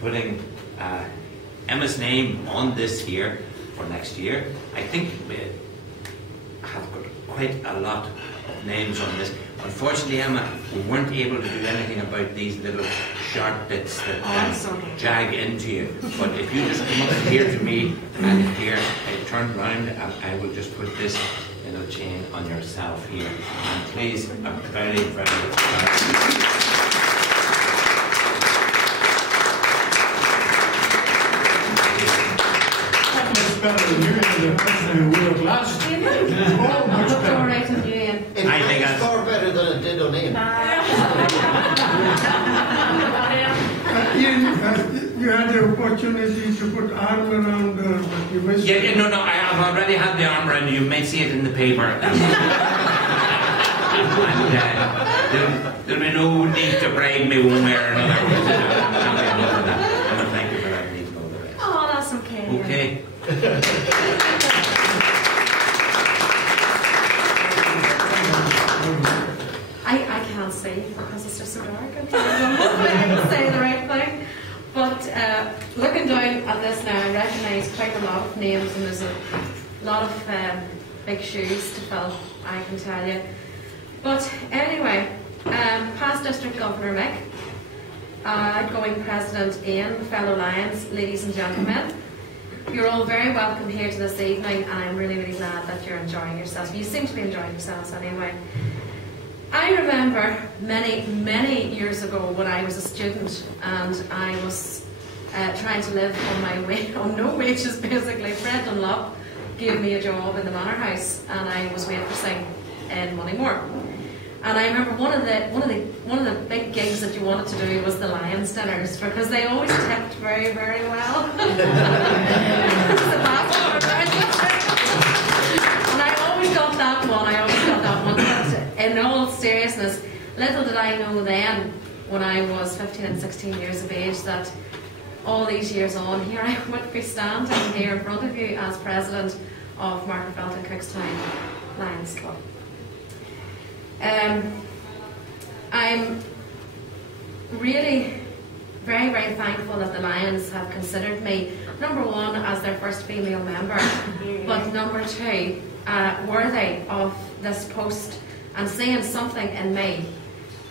putting Emma's name on this here for next year. I think we have got quite a lot of names on this. Unfortunately, Emma, we weren't able to do anything about these little sharp bits that jag into you. But if you just come up here to me and here, I turn around and I will just put this little chain on yourself here. And please, a very, very better than you in the president wheel glass. Oh, much better. I think that's far better than it did on him. Ian, you had the opportunity to put arm around her, but you missed it. Yeah, no, I have already had the arm around you. You may see it in the paper. And there'll be no need to brag me one way or another. Emma, thank you for letting me know the rest. Oh, that's okay. Okay. I can't see because it's just so dark. I can't say the right thing. But looking down at this now, I recognise quite a lot of names, and there's a lot of big shoes to fill, I can tell you. But anyway, past District Governor Mick, outgoing President Ian, fellow Lions, ladies and gentlemen, you're all very welcome here to this evening, and I'm really, really glad that you're enjoying yourselves. You seem to be enjoying yourselves anyway. I remember many, many years ago when I was a student and I was trying to live on no wages basically. Fred Dunlop gave me a job in the Manor House and I was waitressing in Moneymore. And I remember one of the big gigs that you wanted to do was the Lions dinners because they always tipped very, very well. And I always got that one. But in all seriousness, little did I know then, when I was 15 and 16 years of age, that all these years on, here I would be standing here in front of you as president of Markerveld and Cookstown Lions Club. I'm really very, very thankful that the Lions have considered me, number one, as their first female member, but number two, worthy of this post and seeing something in me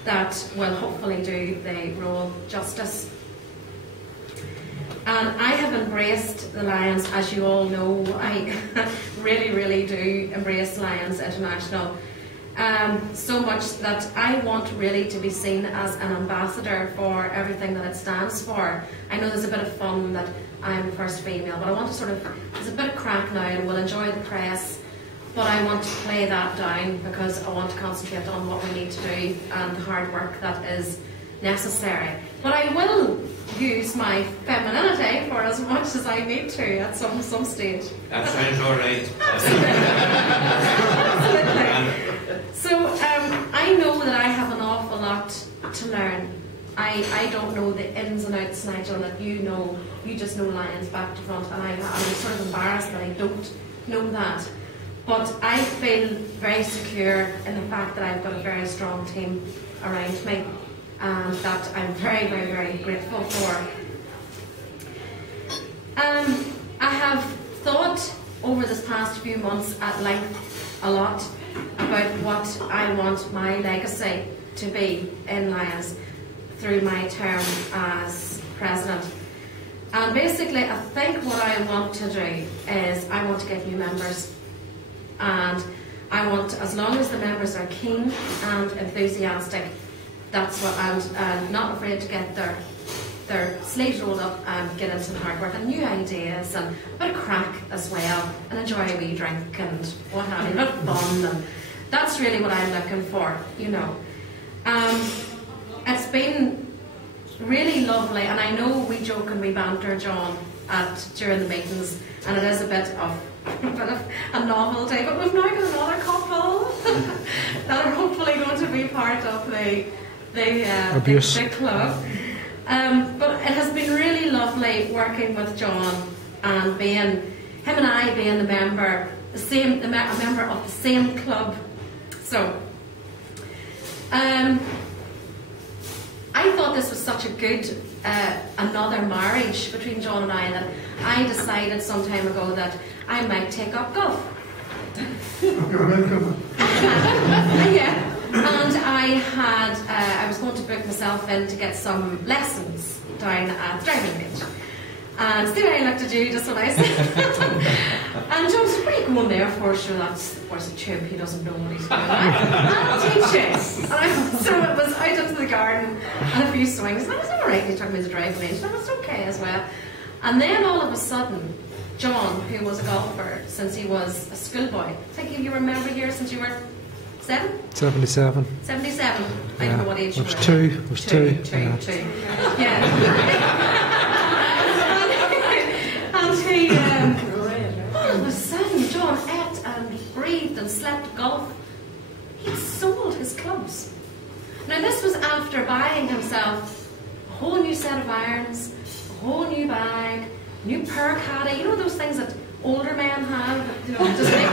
that will hopefully do the role justice. And I have embraced the Lions, as you all know. I really, really do embrace Lions International. So much that I want really to be seen as an ambassador for everything that it stands for. I know there's a bit of fun that I'm the first female, but I want to there's a bit of crack now and we'll enjoy the press, but I want to play that down because I want to concentrate on what we need to do and the hard work that is necessary. But I will use my femininity for as much as I need to at some stage. That sounds alright. Absolutely. So I know that I have an awful lot to learn. I don't know the ins and outs, Nigel, that you know. You just know Lions back to front, and I'm sort of embarrassed that I don't know that. But I feel very secure in the fact that I've got a very strong team around me, and that I'm very, very, very grateful for. I have thought over this past few months at length a lot about what I want my legacy to be in Lions through my term as president. And basically I think what I want to do is I want to get new members, and I want, as long as the members are keen and enthusiastic, that's what I'm not afraid to get their sleeves rolled up and get into the hard work and new ideas and a bit of crack as well, and enjoy a wee drink and what have you, a bit of fun, and that's really what I'm looking for, you know. It's been really lovely, and I know we joke and we banter, John, during the meetings, and it is a bit of a novelty, but we've now got another couple that are hopefully going to be part of the club. But it has been really lovely working with John and him and I being a member of the same club. So I thought this was such a good another marriage between John and I, that I decided some time ago that I might take up golf. You're welcome. Yeah. And I was going to book myself in to get some lessons down at the driving range. And still I looked at you just when I said and John said, "What are you going there for?" Sure, that's of course a chimp, he doesn't know what he's doing. I'll teach you. So it was out into the garden and a few swings, and I was alright. He took me to the driving range, and I was okay as well. And then all of a sudden, John, who was a golfer since he was a schoolboy, I think you remember here since you were 7? 77. 77. I don't know what age you were. Two. Two. Yeah. And he, all of a sudden, John ate and breathed and slept golf. He'd sold his clubs. Now this was after buying himself a whole new set of irons, a whole new bag, new pair of caddy, you know those things that older men have, you know, just like,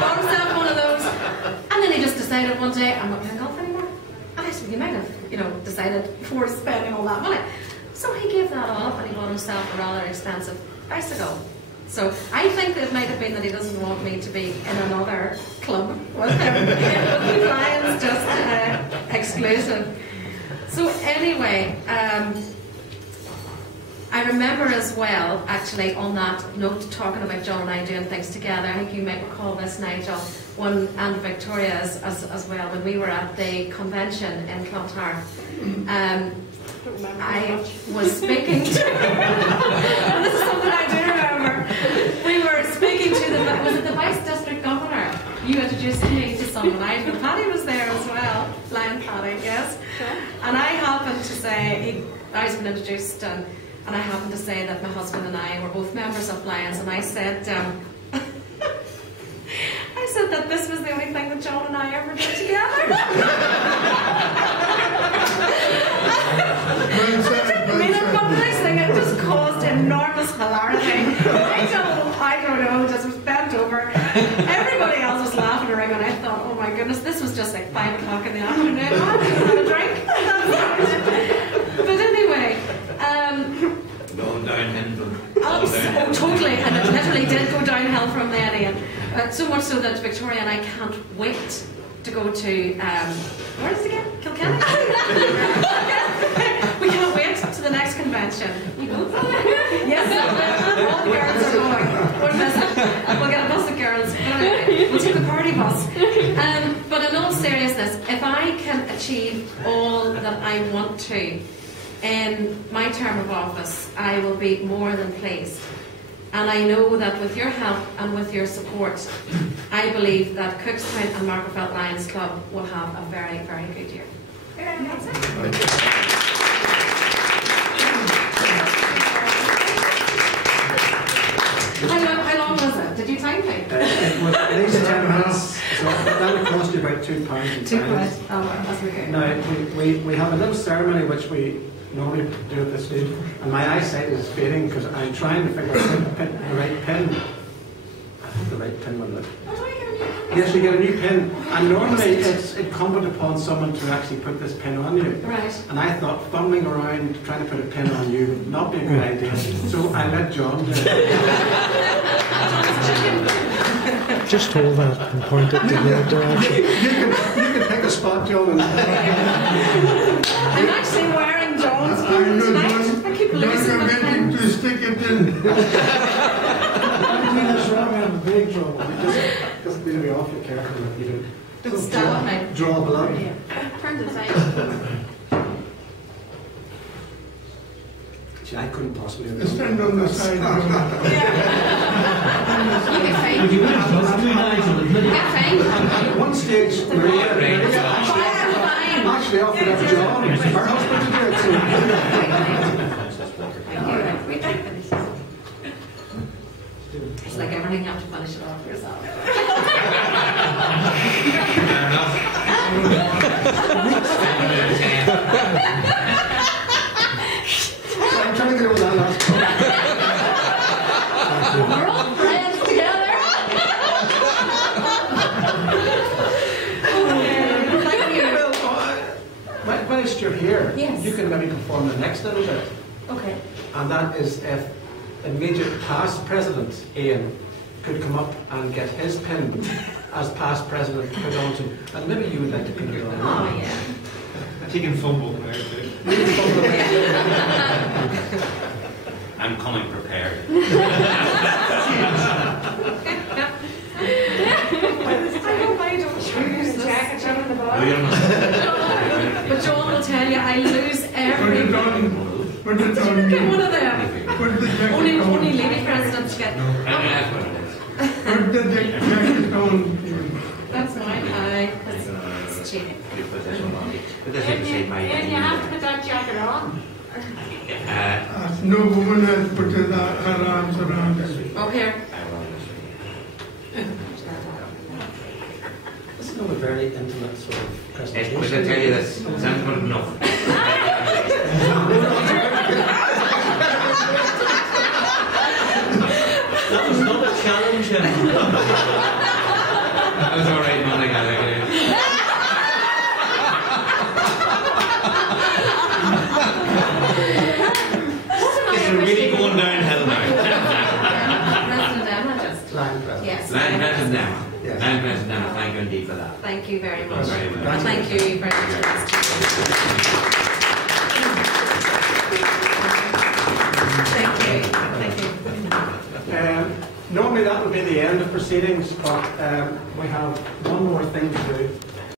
bought himself one of those. And then he just decided one day, I'm not playing golf anymore. And I said, you might have, you know, decided before spending all that money. So he gave that all up and he bought himself a rather expensive bicycle. So I think it might have been that he doesn't want me to be in another club with him. With the Lions, just exclusive. So anyway, I remember as well, actually, on that note, talking about John and I doing things together. I think you might recall this, Nigel, and Victoria as well, when we were at the convention in Clontarf. I was speaking to, this is something I do remember, we were speaking to was it the Vice District Governor? You introduced me to someone. Paddy was there as well, Lion Paddy, yes. And I happened to say, I was been introduced, and I happened to say that my husband and I were both members of Lions, and I said, I said that this was the only thing that John and I ever did together. It just caused enormous hilarity. I don't know, just was bent over. Everybody else was laughing around, and I thought, oh my goodness, this was just like 5 o'clock in the afternoon. I didn't have a drink. But anyway, Going downhill. Oh, totally, and it literally did go downhill from then, Ian. So much so that Victoria and I can't wait to go to, where is it again? Kilkenny? We can't wait to the next convention. You go? Yes, all the girls are going. One visit. We'll get a bus of girls. Anyway, we'll take the party bus. But in all seriousness, if I can achieve all that I want to in my term of office, I will be more than pleased. And I know that with your help and with your support, I believe that Cookstown and Markerfelt Lions Club will have a very, very good year. That's it. How long was it? Did you time me? It was at least 10 minutes, so that would cost you about £2. £2. Oh, that's okay. Now, we have a little ceremony which we normally do at this stage, and my eyesight is fading because I'm trying to figure out the right pin. I think the right pin will look. Yes, you get a new pin, and normally it's incumbent upon someone to actually put this pin on you. Right. And I thought fumbling around trying to put a pin on you would not be a good idea, so I let John do it. Just hold that and point it to the other direction. You can pick a spot, John. I'm actually wearing John's clothes tonight. I keep losing my pen. To stick it in. That's wrong, I'm big trouble. Just be awfully careful that you Don't stab me. draw blood. Turn to the side. See, I couldn't possibly have done Stand on the side. You get fine. You get fine. At one stage, Maria actually offered up John, her husband, to do it. So. It's like everything, you have to finish it off yourself. I'm trying to get over that last part. We're all friends together. Thank you. Whilst you're here, here, Yes. you can maybe perform the next little bit. Okay. And that is if immediate past president Ian could come up and get his pin as past president put onto, and maybe you would like to put it on. Oh, yeah. He can fumble there too. I'm coming prepared. I hope I don't choose this. No, you're not. But John will tell you I lose every. Put it Did on you get you. one of them? Put the jacket Only on. lady presidents get. That's what it is. Put the jacket on. That's mine. It's cheating. You put this one on. But this is say my And you have to put that jacket on. No woman has put her arms around us. Oh, here. This is not a very intimate sort of presentation. But I tell you this, it's not good enough. That was not a challenge. That was all right, nothing I think it is. It's really going downhill now. President Emma just. Line president. Yes. Land President Emma. Yes. Land President Emma, thank you indeed for that. Thank you very much. Very much. And thank you very much. Thank you. Thank you. Normally that would be the end of proceedings, but we have one more thing to do.